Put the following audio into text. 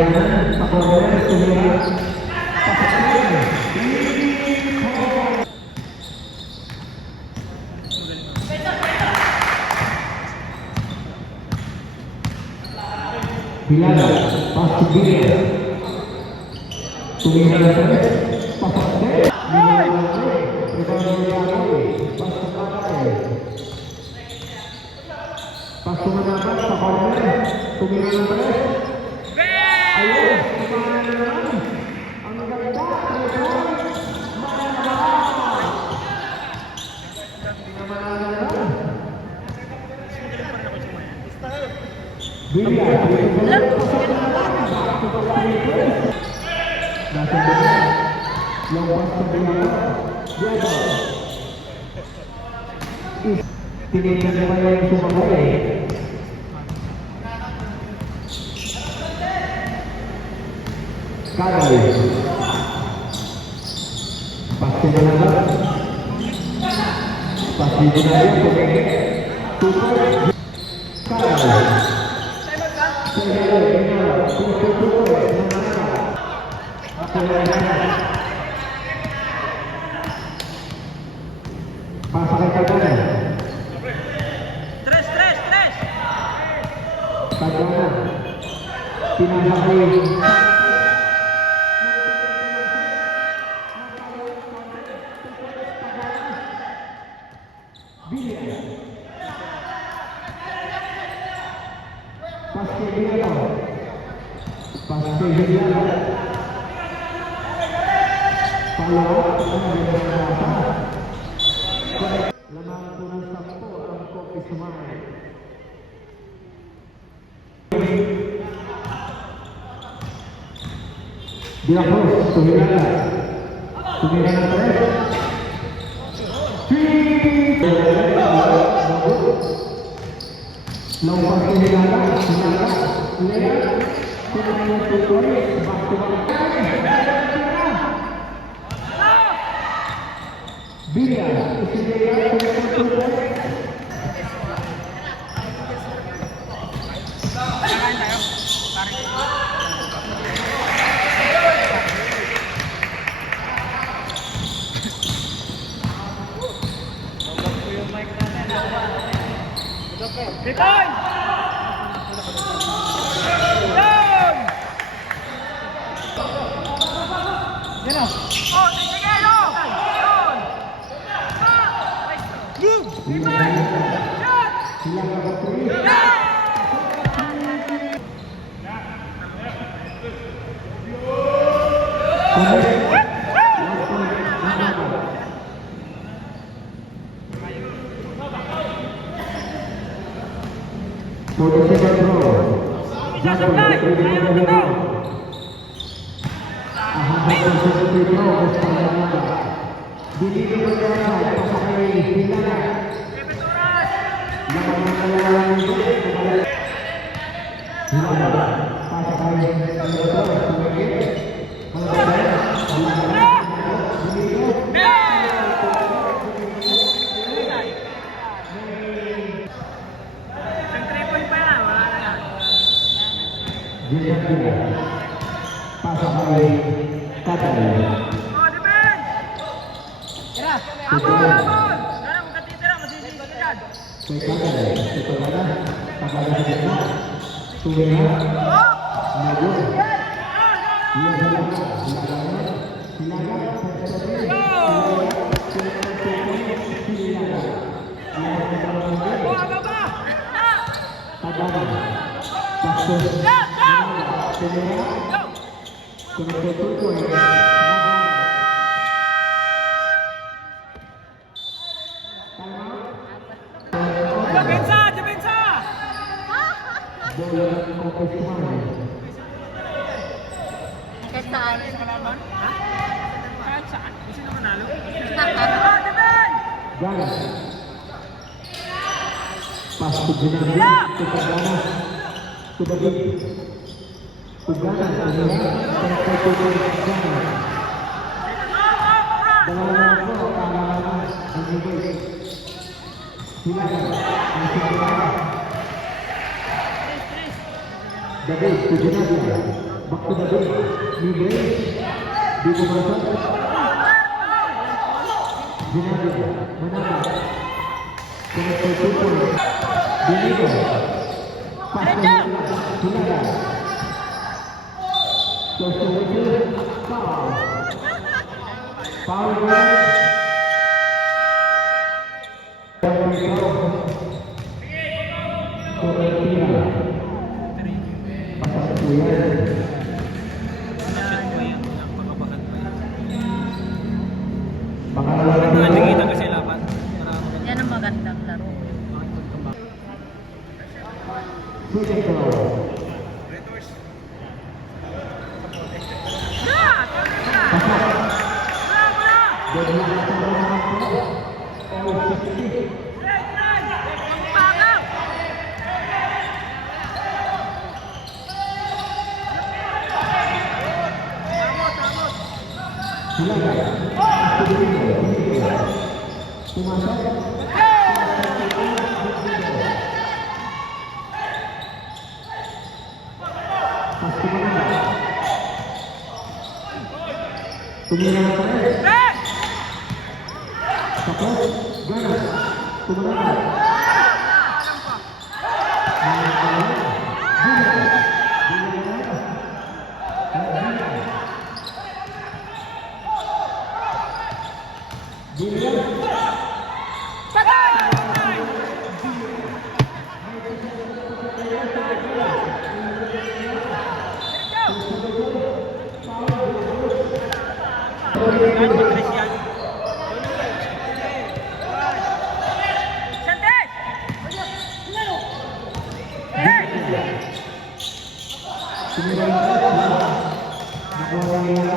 kanan sa corner, tumira. Bilala, pas to Bilya. Tumira na tayo, pasak tayo. Bilala na tayo, rebound na tayo, pas to Bilya. Pas to Manabat sa corner, tumira na tayo. Ayun, tumira na naman. Ang ganda, rebound, Manabat. Bilya, nasa benda, lompat sa Bilya, Diego. Tinignan naman yung sumakay. Kadal. Pasti na naman. Pasti na naman. Tukoy. Kadal. Pasakay ka ba? Tres! Tagana. Pinasakay. Bilya. Paske Bilya. Paske Bilya. Palawa. Lamang po ng 10 ang Kopi Sumay. Bilakos, tumira na. Tumira na tayo. Lompat ke Hilala, lihat, kemudian tutup, Bilya, Bilya, Hitoy! Down! Yan o. Oh, sige no! Down! Move! Hitoy! Shot! Posisi control. Jatuh. Ahad posisi control. Dili berjaya pakai Bilya. Pasok kay Kadal. Oh, defense! Tira! Abon! Sekarang bukan titira, masih di bagian. Kay Kadal. Ito na. Kadal sa gitna. Tumira. Maju. Depensa! Saan? Saan? Sino manalo? Ganas. Pas ke Ginanjar, ke Tagana, ke Bagi. Tagana, sampai ke Tagana. Dalam waktu kalah Anjing. Silakan. Masih berada. Jadi ke Ginanjar. Back to the bench. Libre. Di pumasok. Ginagawa. Manalo. Connected to point. Dinigo. Pass to Hulaga. Close to Wicked. Foul. Foul goal. Correctiva. Pasang Kuyan. Pangalawang tiro. Nakikita kasi laban. Yan ang magandang laro. Second goal. Pasok. Deadlock sa mga po. L60. Hulaga. Pumasok. Pas ke mana? Tumira na pares. Tapos, ganas. Tumira. Tumira na pares. Nakuha na nila.